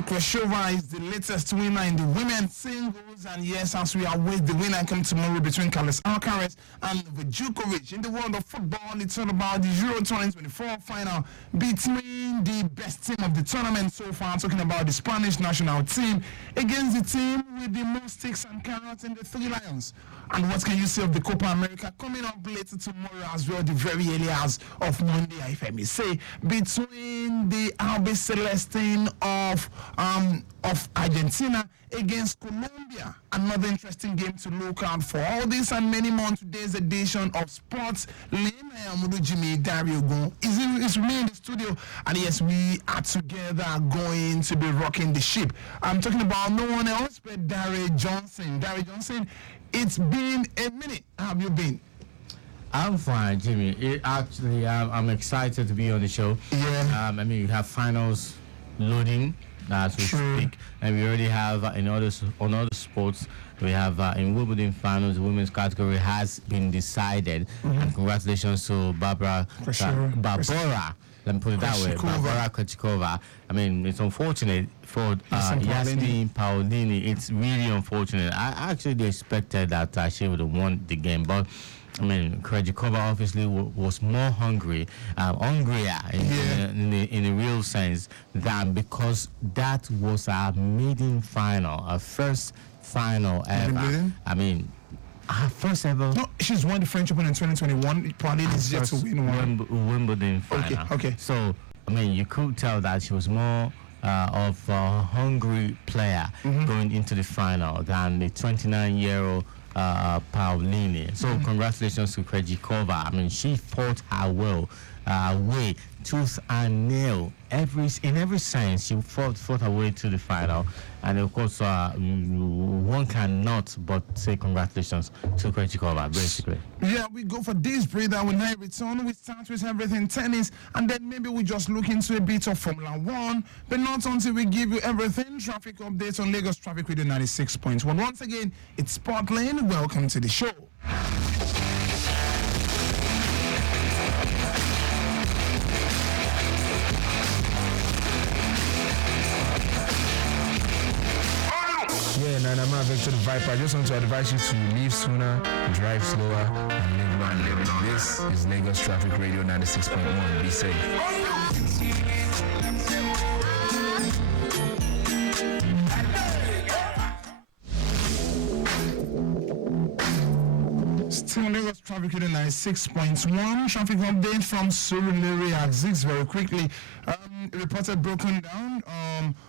Kreshova is the latest winner in the women's singles, and yes, as we await the winner come tomorrow between Carlos Alcaraz and Djokovic. In the world of football, it's all about the Euro 2024 final between the best team of the tournament so far, talking about the Spanish national team against the team with the most sticks and carrots in the Three Lions. And what can you say of the Copa America coming up later tomorrow as well, the very early hours of Monday, if I may say, between the Albi Celestine of Argentina against Colombia. Another interesting game to look out for. All this and many more on today's edition of Sports Lane. I am Olujimi, Ogun is me in the studio, and yes, we are together going to be rocking the ship. I'm talking about no one else but Darry Johnson. Darry Johnson, it's been a minute. How have you been? I'm fine, Jimmy. I'm excited to be on the show. Yeah. I mean, you have finals loading, as we speak, and we already have on other sports. We have in Wimbledon finals, the women's category has been decided. And congratulations to Barbara. Let me put it that way, Barbara Krejcikova. I mean, it's unfortunate for Yasmin Paolini. It's really unfortunate. I actually expected that she would have won the game, but I mean, Krejcikova obviously was more hungrier in the real sense than, because that was our maiden final, our first final ever. I mean, our first ever. No, she's won the French Open in 2021. Paolini is yet to win one. Wimbledon final. Okay. So, I mean, you could tell that she was more of a hungry player going into the final than the 29-year-old Paolini. So congratulations to Krejcikova. I mean, she fought her way, tooth and nail. In every sense, she fought her way to the final. And of course, one cannot but say congratulations to Krejcikova, basically. Yeah, we go for this breather. When I return, we start with everything tennis, and then maybe we just look into a bit of Formula 1, but not until we give you everything traffic updates on Lagos Traffic Radio 96.1. Once again, it's Sport Lane. Welcome to the show. And I'm Victor the Viper. I just want to advise you to leave sooner, drive slower, and live long. This is Lagos Traffic Radio 96.1. Be safe. Still Lagos Traffic Radio 96.1. Traffic update from Surulere exits very quickly. Reported broken down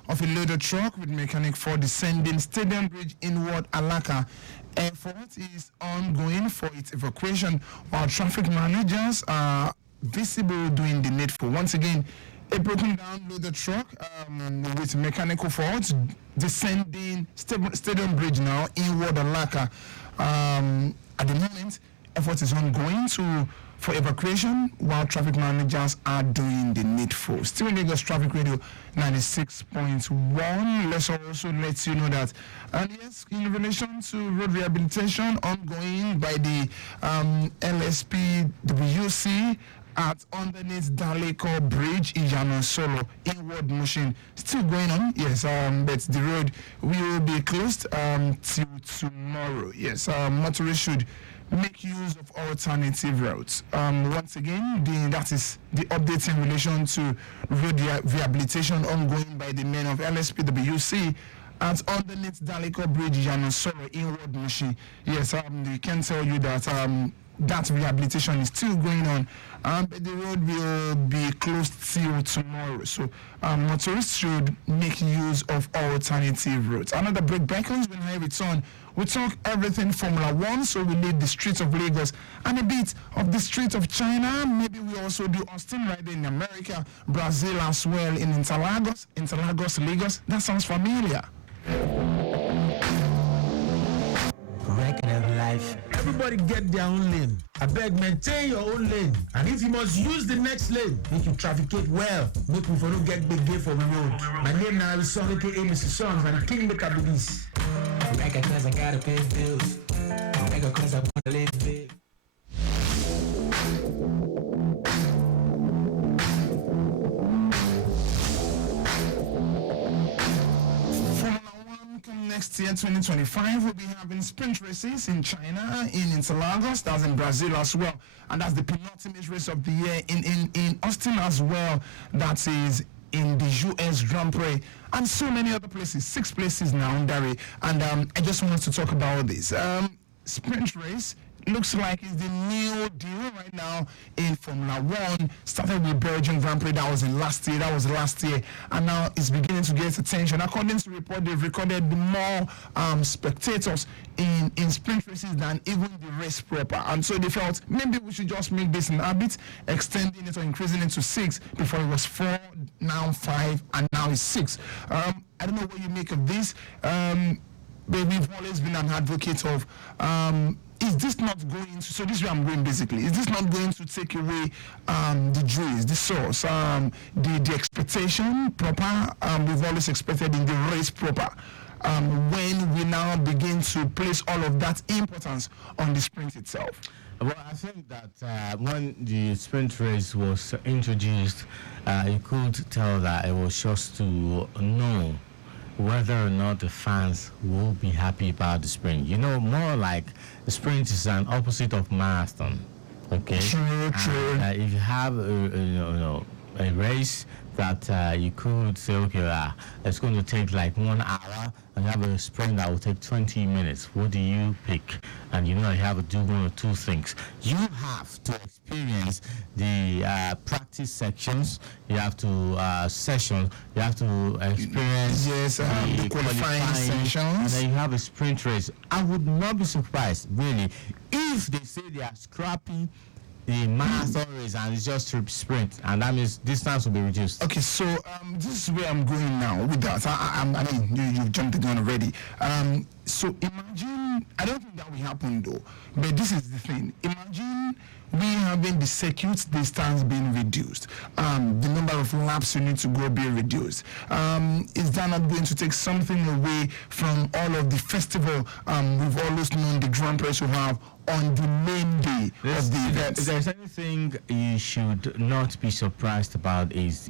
of a loaded truck with mechanic for descending Stadium Bridge inward Alaka. Effort is ongoing for its evacuation, while traffic managers are visible doing the needful. Once again, a broken down loaded truck with mechanical faults descending Stadium Bridge now inward Alaka. At the moment, effort is ongoing for evacuation, while traffic managers are doing the needful. Still in Lagos Traffic Radio 96.1. Let's also let you know that, and yes, in relation to road rehabilitation ongoing by the LSPWC at underneath Daleko Bridge in Ijano Solo, inward motion still going on. Yes, but the road will be closed till tomorrow. Yes, motorists should make use of alternative routes. Once again, that is the update in relation to road rehabilitation ongoing by the men of LSPWC at underneath Daleko Bridge, Ijano Solo, inward motion. Yes, they can tell you that that rehabilitation is still going on, but the road will be closed till tomorrow. So motorists should make use of alternative routes. Another break beckons. When I return, we talk everything Formula 1, so we need the streets of Lagos and a bit of the streets of China. Maybe we also do Austin riding in America, Brazil as well in Interlagos, Lagos. That sounds familiar. Record of life. Everybody get their own lane. I beg, maintain your own lane. And if you must use the next lane, make you trafficate well. Make me for no get big gay for the road. My name now is Son, aka Mr. Sons, and King Maker Boogies. Record cause I gotta pay bills. Record cause I wanna live big. next year, 2025, we'll be having sprint races in China, in Interlagos, that's in Brazil as well. And that's the penultimate race of the year in Austin as well. That is in the US Grand Prix and so many other places, 6 places now, Dari. And I just want to talk about this. Sprint race looks like it's the new deal right now in Formula One. Started with Belgian Grand Prix, that was last year, and now it's beginning to get attention. According to the report, they've recorded more spectators in sprint races than even the race proper, and so they felt maybe we should just make this an habit, extending it or increasing it to 6. Before it was 4, now 5, and now it's 6. I don't know what you make of this, but we've always been an advocate of is this not going to, so this is where I'm going basically, is this not going to take away the juice, the sauce, the expectation proper, we've always expected in the race proper, when we now begin to place all of that importance on the sprint itself? Well, I think that when the sprint race was introduced, you could tell that it was just to know whether or not the fans will be happy about the sprint. You know, more like the sprint is an opposite of marathon. Okay. True. If you have a race that you could say, okay, it's going to take like 1 hour, and you have a sprint that will take 20 minutes. What do you pick? And you know you have to do 1 or 2 things. You have to experience the practice sections. You have to sessions. You have to experience the qualifying sessions. And then you have a sprint race. I would not be surprised, really, if they say they are scrapping the marathon race and it's just a sprint, and that means distance will be reduced. Okay, so this is where I'm going now with that. I mean, you've jumped the gun already. So imagine, I don't think that will happen though, but this is the thing. Imagine we having the circuit distance being reduced, the number of laps you need to go being reduced. Is that not going to take something away from all of the festival we've always known the Grand Prix to have on the main day of the event? If there's anything you should not be surprised about is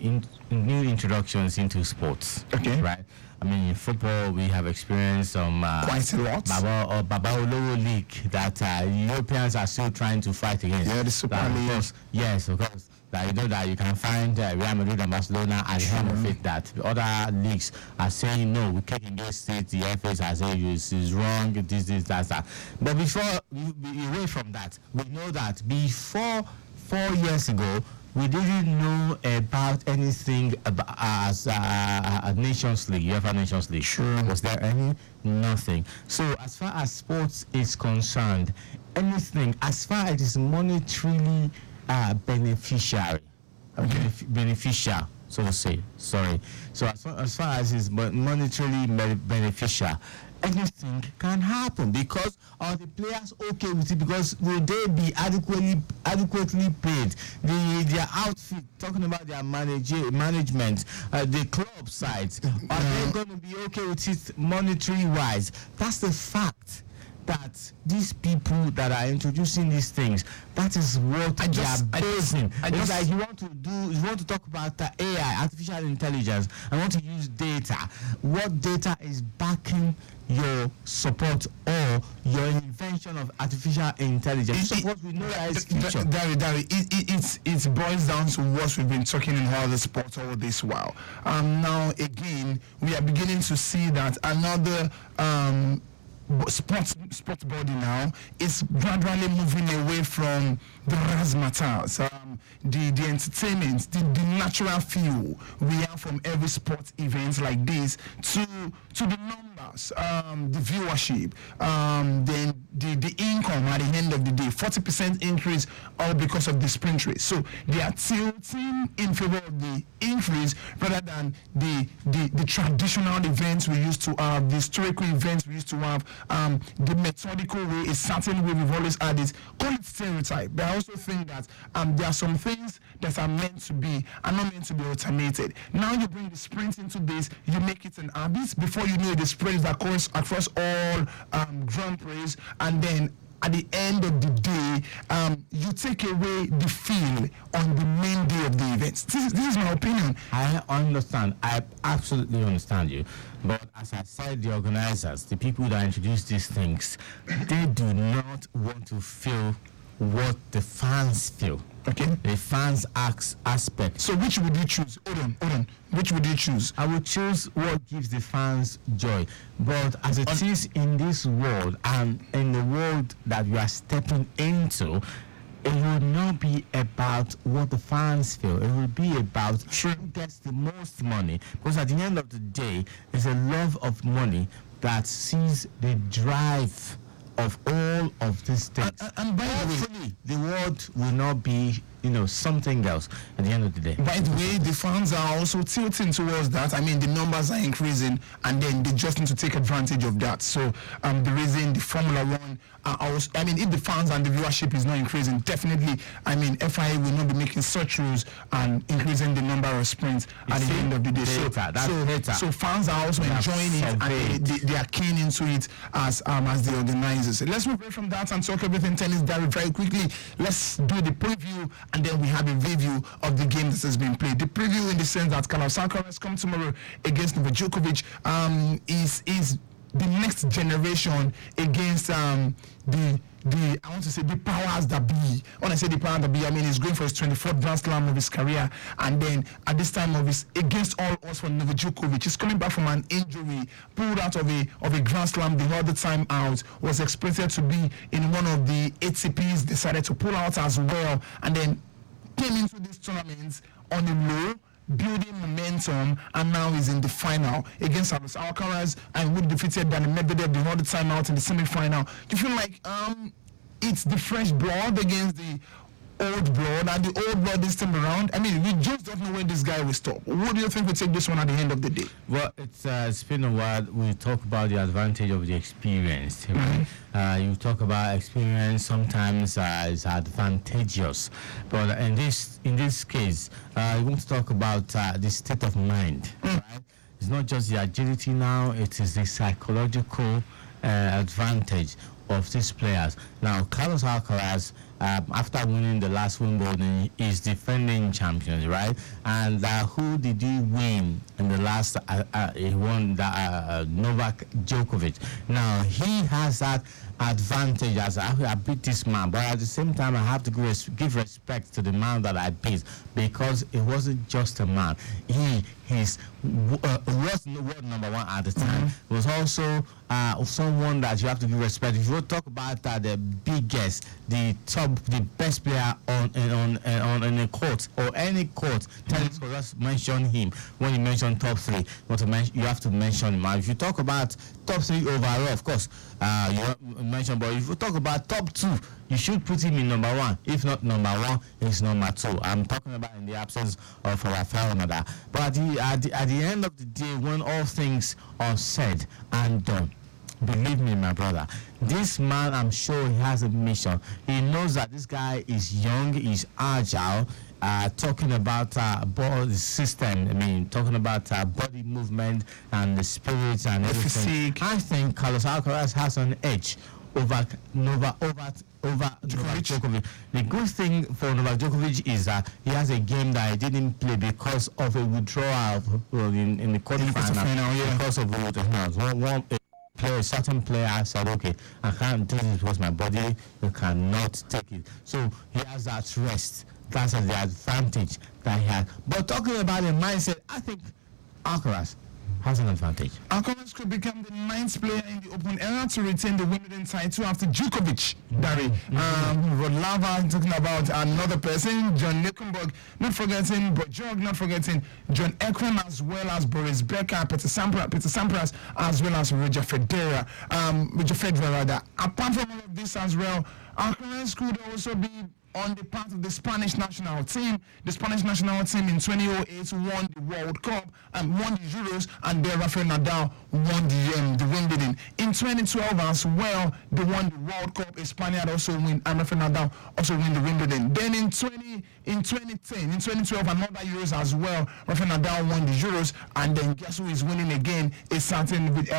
new introductions into sports. Okay. Right? I mean, in football, we have experienced some quite a lot. Baba Olowo League that Europeans are still trying to fight against. Yeah, the Super League. Yes, of course. That you know that you can find Real Madrid and Barcelona at the end of it, that the other leagues are saying no, we can't against it, the FAs are saying is wrong, this, that. But before we away from that, we know that before 4 years ago, we didn't know about anything about as a Nations League, UEFA Nations League. Sure. Was there any? Nothing. So as far as sports is concerned, anything, as far as it is monetarily beneficial, so to say. Sorry. So as far as it's monetarily beneficial, anything can happen, because are the players okay with it? Because will they be adequately paid? Their outfit, talking about their management, the club sides, are they going to be okay with it monetary wise? That's the fact. That these people that are introducing these things, that is what they are basing. It's like you want to talk about AI, artificial intelligence, and want to use data. What data is backing your support or your invention of artificial intelligence? Support we know that is future. Dari, it boils down to what we've been talking in all the sports all this while. Now again, we are beginning to see that another sports body now is gradually moving away from the razzmatazz, the entertainment, the natural feel we have from every sports event like this, to the numbers, the viewership, then the income at the end of the day, 40% increase, all because of the sprint race. So they are tilting in favor of the increase rather than the traditional events we used to have, the historical events we used to have, the methodical way, a certain way we've always had it. Call it stereotype. But I also think that there are some things that are meant to be and not meant to be automated. Now you bring the sprint into this, you make it an habit. Before you know it, the sprint that goes across all Grand Prix, and then at the end of the day, you take away the feel on the main day of the event. This is my opinion. I understand. I absolutely understand you. But as I said, the organizers, the people that introduce these things, they do not want to feel what the fans feel. Okay. The fans aspect. So which would you choose? Hold on. Which would you choose? I would choose what gives the fans joy. But as it is in this world and in the world that we are stepping into, it will not be about what the fans feel. It will be about who gets the most money. Because at the end of the day, it's a love of money that sees the drive of all of these things. And by the way, the world will not be, something else at the end of the day. By the way, the fans are also tilting towards that. I mean, the numbers are increasing, and then they just need to take advantage of that. So, the reason the Formula One if the fans and the viewership is not increasing, definitely, FIA will not be making such rules and increasing the number of sprints at the end of the day. So fans are also enjoying it, and they are keen into it as the organizers. Let's move away from that and talk everything tennis very quickly. Let's do the preview, and then we have a review of the game that has been played. The preview in the sense that Carlos Alcaraz come tomorrow against Novak Djokovic is the next generation against the powers that be. When I say the powers that be, he's going for his 24th Grand Slam of his career, and then at this time of his against all odds for Novak Djokovic. He's coming back from an injury, pulled out of a Grand Slam the other time out, was expected to be in one of the ATPs, decided to pull out as well, and then came into this tournament on a low, building momentum, and now he's in the final against Alcaraz, and would defeated Dani Medvedev the other time out in the semi-final. You feel like it's the fresh blood against the old blood, and the old blood this time around? We just don't know when this guy will stop. What do you think will take this one at the end of the day? Well, it's been a while. We talk about the advantage of the experience. Right? You talk about experience sometimes is advantageous, but in this case, you want to talk about the state of mind. Right? It's not just the agility now; it is the psychological advantage of these players. Now, Carlos Alcaraz, after winning the last Wimbledon, is defending champions, right? And who did he win in the last? He won Novak Djokovic. Now, he has that advantage as I beat this man, but at the same time, I have to give respect to the man that I beat, because it wasn't just a man. He was world number one at the time. Was also someone that you have to give respect. If you talk about the biggest, the best player on a court or any court, tennis court, just mention him. When you mention top three, you have to mention him. If you talk about top three overall, of course, you mention. But if you talk about top two, you should put him in number one. If not number one, he's number two. I'm talking about in the absence of Rafael Nadal. But at the end of the day, when all things are said and done, believe me, my brother, this man, I'm sure he has a mission. He knows that this guy is young, he's agile. Talking about body system, talking about body movement and the spirits and everything. Physique. I think Carlos Alcaraz has an edge over Novak Djokovic. The good thing for Novak Djokovic is that he has a game that he didn't play because of a withdrawal in the quarterfinal. Because of withdrawals. A certain player said, okay, I can't do this because my body cannot take it. So he has that rest. That's the advantage that he has. But talking about the mindset, I think Alcaraz has an advantage. Alcaraz could become the 9th player in the Open era to retain the Wimbledon title after Djokovic, Dari. Rod Lava, talking about another person, John Nickenberg, not forgetting Bojog, not forgetting John Ekman, as well as Boris Becker, Peter Sampras, as well as Roger Federer. Apart from all of this as well, Alcaraz could also be on the part of the Spanish national team. The Spanish national team in 2008 won the World Cup and won the Euros, and then Rafael Nadal won the Wimbledon. In 2012 as well, they won the World Cup. Spaniard also win, and Rafael Nadal also win the Wimbledon. Then in 2012, another Euros as well, Rafael Nadal won the Euros, and then guess who is winning again? It's certain with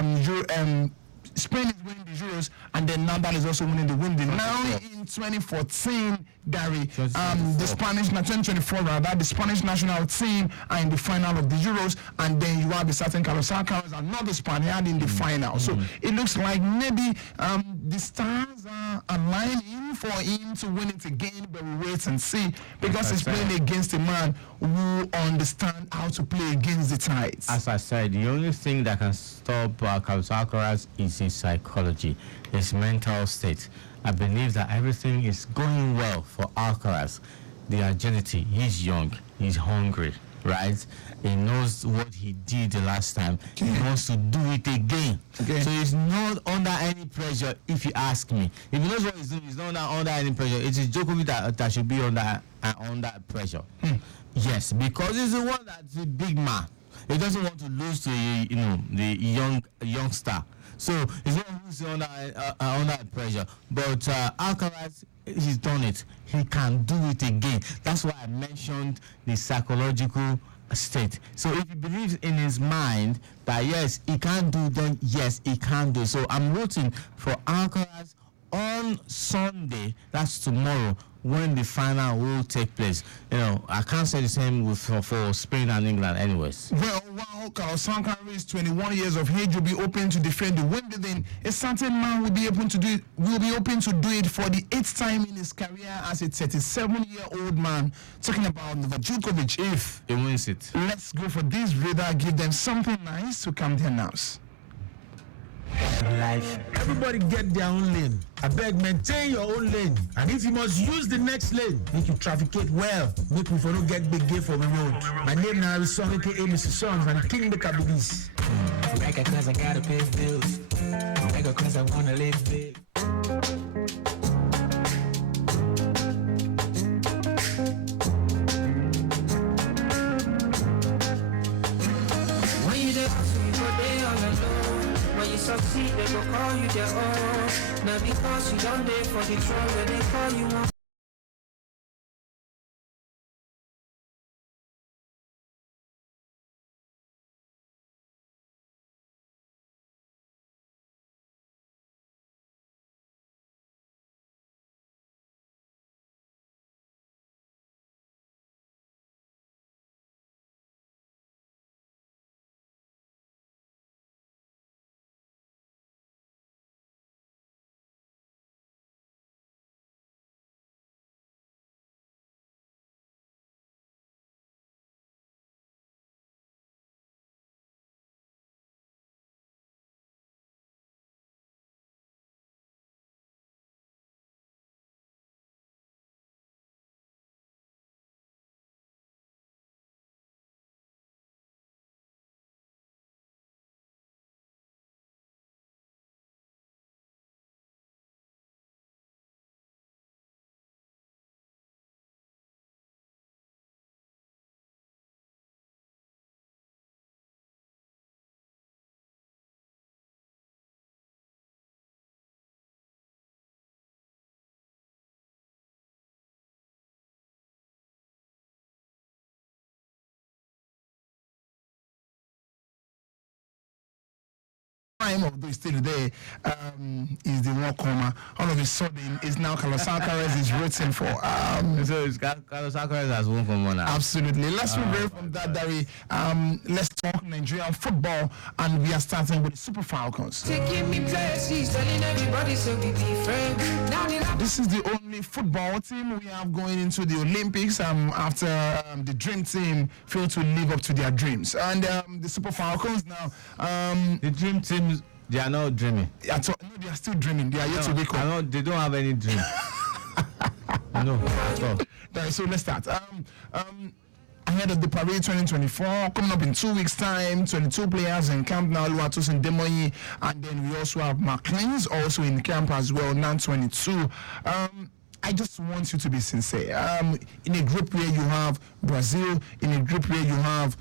Spain is winning the Euros, and then Nadal is also winning the Wimbledon. Now in 2014, Gary, the Spanish, 2024 rather, the Spanish national team are in the final of the Euros, and then you have a certain Carlos Alcaraz, another Spaniard in the final. So it looks like maybe the stars are aligning for him to win it again, but we wait and see, because he's playing against a man who understands how to play against the tides. As I said, the only thing that can stop Carlos Alcaraz is his psychology, his mental state. I believe that everything is going well for Alcaraz. The agility, he's young, he's hungry, right? He knows what he did the last time. He wants to do it again. So he's not under any pressure, if you ask me. If he knows what he's doing, he's not under any pressure. It is Djokovic that should be under pressure. Yes, because he's the one that's a big man. He doesn't want to lose to the youngster. So he's not losing under pressure. But Alcaraz, he's done it. He can do it again. That's why I mentioned the psychological state. So if he believes in his mind that yes, he can do, then yes, he can do. So I'm rooting for Alcaraz on Sunday. That's tomorrow, when the final will take place. I can't say the same for Spain and England anyways. Well, while Carlos Alcaraz is 21 years of age, will be open to defend the Wimbledon, a certain man will be open to do it for the 8th time in his career as a 37-year-old man. Talking about Novak Djokovic, if he wins it. Let's go for this, brother. Give them something nice to calm their nerves. Life. Everybody get their own lane. I beg, maintain your own lane. And if you must use the next lane, make you trafficate well. Make me for no get big gay for the road. My name now is Song, aka Mr. Songs, and King the Kabidis. Record cause I gotta pay bills. Record cause I wanna live big. When you there, so you go there all alone. When you succeed, they go call you their own. Now because you don't there for the trouble, when they call you one. Time of this still today is the war comma. All of a sudden, it's now Carlos Alcaraz is rooting for. So it's Carlos Alcaraz has won from one. Absolutely. Let's move away from that, Dari. Let's talk Nigerian football, and we are starting with the Super Falcons. Taking me places, telling everybody so we be friends. This is the only football team we have going into the Olympics after the Dream Team failed to live up to their dreams. And the Super Falcons now. The Dream Team, they are not dreaming. No, they are still dreaming. They are yet to wake up. They don't have any dream. No, at all. Right, so let's start. Ahead of the Parade 2024, coming up in 2 weeks' time, 22 players in camp now, Luatos and Demoyi, and then we also have McLean's also in camp as well, now 22. I just want you to be sincere. In a group where you have Brazil, in a group where you have,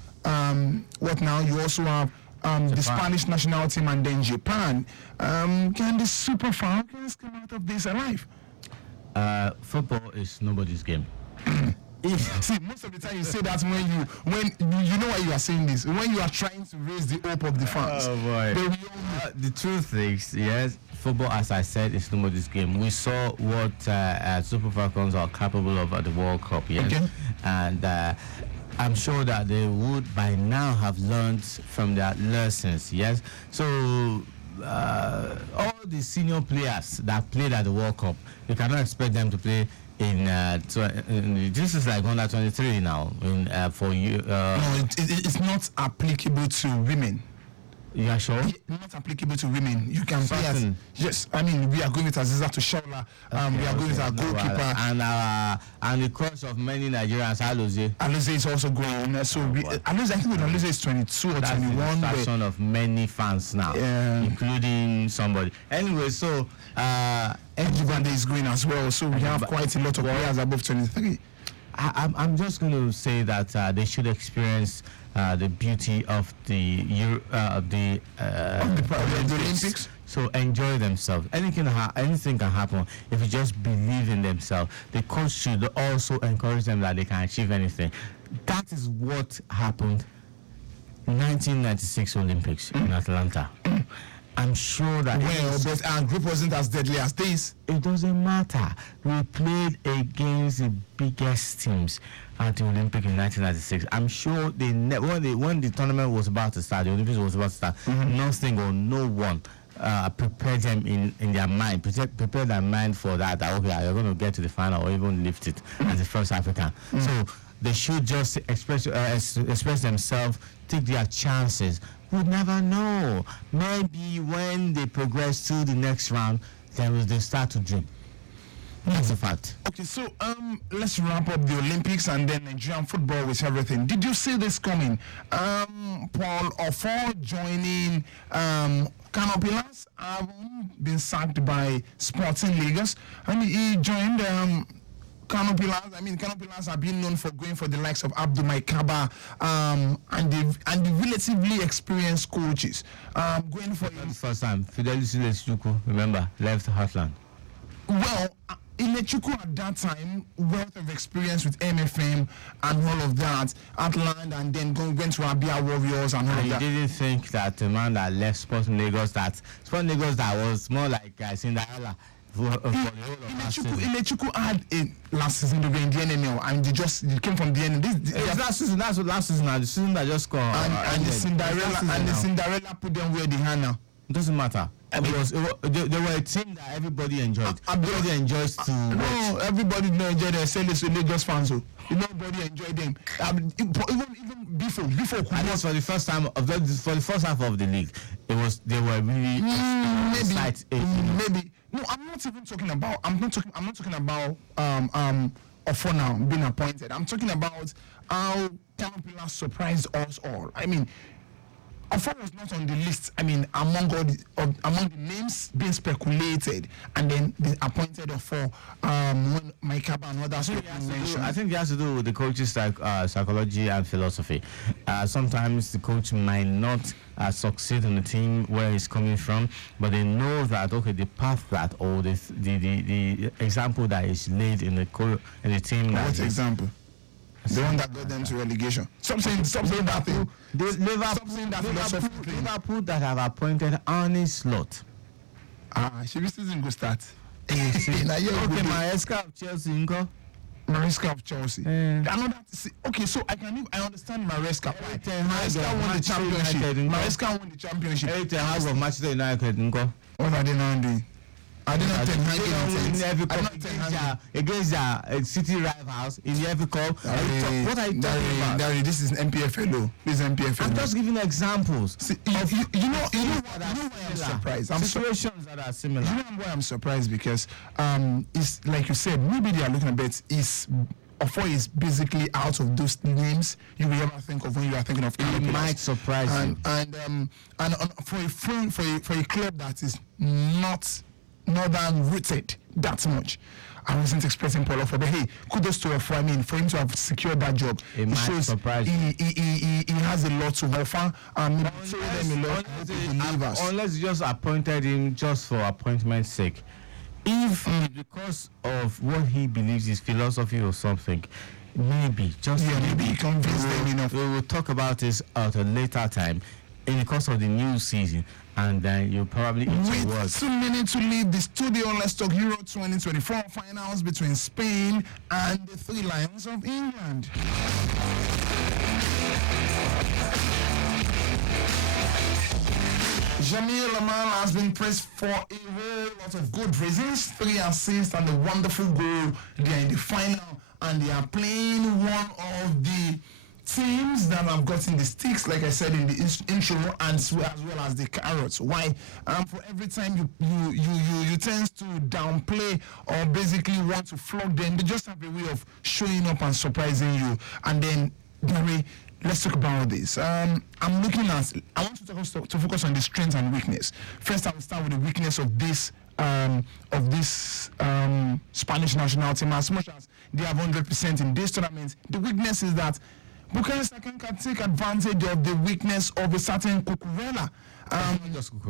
you also have the Spanish national team and then Japan. Can the Super Falcons come out of this alive? Football is nobody's game. See, most of the time you say that when you know why you are saying this, when you are trying to raise the hope of the fans. Oh boy. But we all know. The truth is, yes, football, as I said, is no more this game. We saw what Super Falcons are capable of at the World Cup, yes, Okay. and I'm sure that they would by now have learned from their lessons, yes. So all the senior players that played at the World Cup, you cannot expect them to play in this is like under 23 now for you. No, it's not applicable to women. You are sure? Not applicable to women. You can play as, Certain. yes. I mean, we are going with Aziza to Shola. We are going with our goalkeeper. And the crush of many Nigerians, Alozie. Alozie is also going. So Alozie, I think Alozie is 22 or That's 21. the distraction of many fans now, Yeah. including somebody. Anyway, so Ejibande is going as well. So we have quite a lot of players above 23. I'm just going to say that they should experience the beauty of the Olympics. So enjoy themselves. Anything can happen if you just believe in themselves. The coach should also encourage them that they can achieve anything. That is what happened in 1996 Olympics in Atlanta. I'm sure that Well, but our group wasn't as deadly as this. it doesn't matter. We played against the biggest teams at the Olympic in 1996. I'm sure when the tournament was about to start, the Olympics was about to start, nothing or no one prepared them in their mind, prepared their mind for that okay, you're going to get to the final or even lift it as the first African. So they should just express themselves, take their chances. We never know. Maybe when they progress to the next round, they start to dream. That's a fact. Okay, so let's wrap up the Olympics and then Nigerian football with everything. Did you see this coming? Paul Ofor joining Canopilas been sacked by Sporting Lagos, and he joined Canopilas. I mean, Canopilas have been known for going for the likes of Abdul Maikaba and the relatively experienced coaches. Going for The first time, Fidelis Lesuku, remember, left Heartland. well, Ilechuku at that time, wealth of experience with MFM and all of that, Atland, and then went to Abia Warriors and all And of you that. didn't think that the man that left Sporting Lagos, that was more like Cinderella for the whole of last season. Ilechuku had a last season they were in the NNL and they came from the NNL. It's last season. That's what last season. Now the season that just gone. And the Cinderella put them where they are now. It doesn't matter. Because they were a team that everybody enjoyed. Everybody enjoys to watch. No, everybody did not enjoy them. Say this Lagos fans, so nobody enjoyed them. Even before And that's for the first time for the first half of the league. They were really maybe. No, I'm not talking about Ofo now being appointed. I'm talking about how Canopilla surprised us all. I mean, Ofo was not on the list. I mean, among the names being speculated, and then they appointed Ofo when Maikaba and others were mentioned. I think it has to do with the coach's psychology and philosophy. Sometimes the coach might not succeed in the team where he's coming from, but they know that the path that or the example that is laid in the team. What example? The one that got them to relegation. Stop saying that thing. Liverpool that have appointed Arne Slot. She doesn't go start. Okay, Maresca of Chelsea, Inko. Maresca of Chelsea. Okay, so I understand Maresca. Maresca won the championship. Maresca won the championship. House of Manchester United, Inko. What are they now doing? I did not against the City rivals in the FA Cup. What are you talking about? This is MPFL. This is MPFL. I'm just giving examples. See, you know why I'm surprised. Situations that are similar. You know why I'm surprised? Because it's like you said, maybe they are looking at it is Ofo is basically out of those names you will ever think of when you are thinking of. It might surprise you. And for a club that is not northern rooted that much, I wasn't expecting Paul Ofo, but hey, kudos to Ofo. I mean, for him to have secured that job, it might shows surprise he has a lot to offer. Unless you just appointed him just for appointment's sake. If because of what he believes, his philosophy or something, Maybe, just maybe he convinced them enough. We will talk about this at a later time in the course of the new season, and then you'll probably With 2 minutes to leave the studio, let's talk Euro 2024 finals between Spain and the Three Lions of England. Jamil Lamal has been praised for a whole lot of good reasons. 3 assists and a wonderful goal. They are in the final and they are playing one of the teams that have gotten the sticks, like I said in the intro, and as well as the carrots. Why? For every time you tend to downplay or basically want to flog them, they just have a way of showing up and surprising you. And then, Gary, let's talk about this. I want to focus on the strengths and weakness. First, I will start with the weakness of this Spanish national team. As much as they have 100% in this tournament, the weakness is that Bukayo Saka can take advantage of the weakness of a certain Cucurella.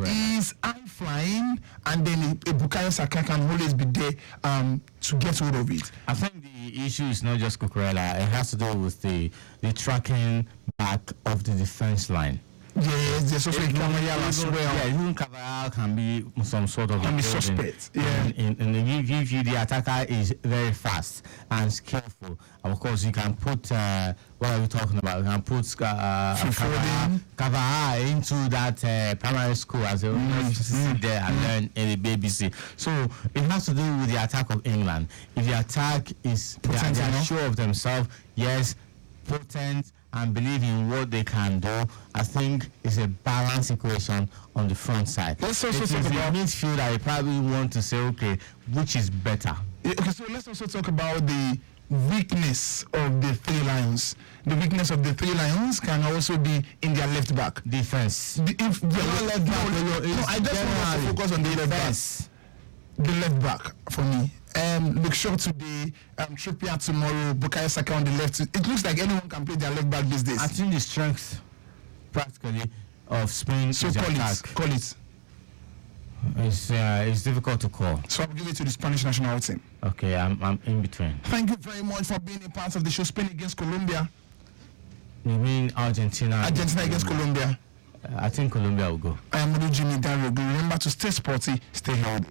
He's high flying, and then a Bukayo Saka can always be there to get hold of it. I think the issue is not just Cucurella; it has to do with the tracking back of the defense line. Yes, there's also a Cabral as well. Yeah, even Cabral can be some sort of can be suspect. Yeah, and if the attacker is very fast and skillful, of course you can put what are we talking about? You can put Cabral into that primary school as a sit there and learn a BBC. So it has to do with the attack of England. If the attack is they are sure of themselves, yes, potent, and believe in what they can do, I think it's a balanced equation on the front side. Let's also talk about midfield. I probably want to say, okay, which is better? Okay, so let's also talk about the weakness of the Three Lions. The weakness of the Three Lions can also be in their left back defense. I just want to focus on the left back. The left back for me. Look short today, Trippier tomorrow, Bukayo Saka on the left. It looks like anyone can play their left back these days. I think the strength, practically, of Spain so is call it. It's difficult to call. So I'll give it to the Spanish national team. Okay, I'm in between. Thank you very much for being a part of the show. Spain against Colombia. You mean Argentina? Argentina against Colombia. I think Colombia will go. I am Olujimi. Remember to stay sporty, stay healthy.